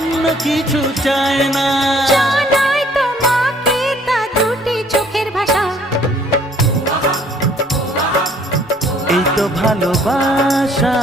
অন্য কিছু চায় না। জানাই তোমাকে তা দুটি চোখের ভাষা। এই তো ভালোবাসা।